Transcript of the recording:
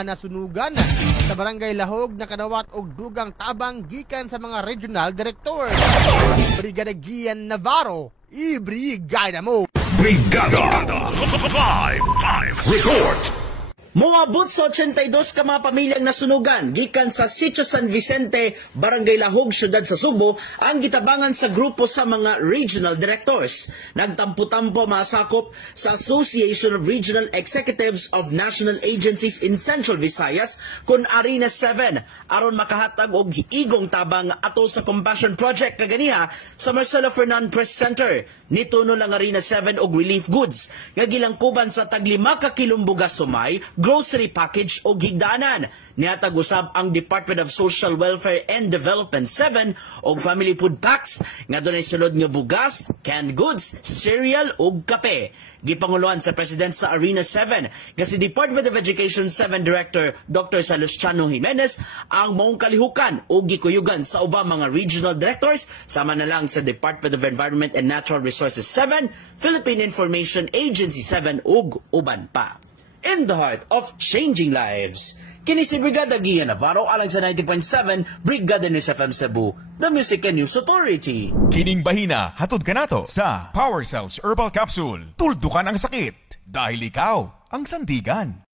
mga nasunugan sa Barangay Lahog na kadawat og dugang tabang gikan sa mga regional director. Brigada Gian Navarro, ibrigada mo! Brigada Live Report. Moabot sa 82 ka mga pamilyang nasunugan gikan sa Sitio San Vicente, Barangay Lahog, Syudad sa Subo ang gitabangan sa grupo sa mga regional directors. Nagtampo-tampo mga sakop sa Association of Regional Executives of National Agencies in Central Visayas kun Arena 7 aron makahatag og igong tabang ato sa Compassion Project kaganiha sa Marcelo Fernan Press Center. Nituno lang Arena 7 og relief goods nga gilangkuban sa tag 5 ka kilong bugas sumay, grocery package o higdanan. Nihatag usab ang Department of Social Welfare and Development 7 og family food packs nga dunay sulod nga bugas, canned goods, cereal ug kape. Gipanguluan sa President sa Arena 7 nga si Department of Education 7 Director Dr. Salustiano Jimenez ang maong kalihukan o gikuyugan sa ubang mga regional directors sama na lang sa Department of Environment and Natural Resources 7, Philippine Information Agency 7 ug uban pa. In the heart of changing lives, kini si Brigada Gian Navarro alang sa 90.7 Brigada News FM Cebu, the Music and News Authority. Kining bahina, hatod ka nato sa Power Cells Herbal Capsule. Tuldukan ang sakit dahil ikaw ang sandigan.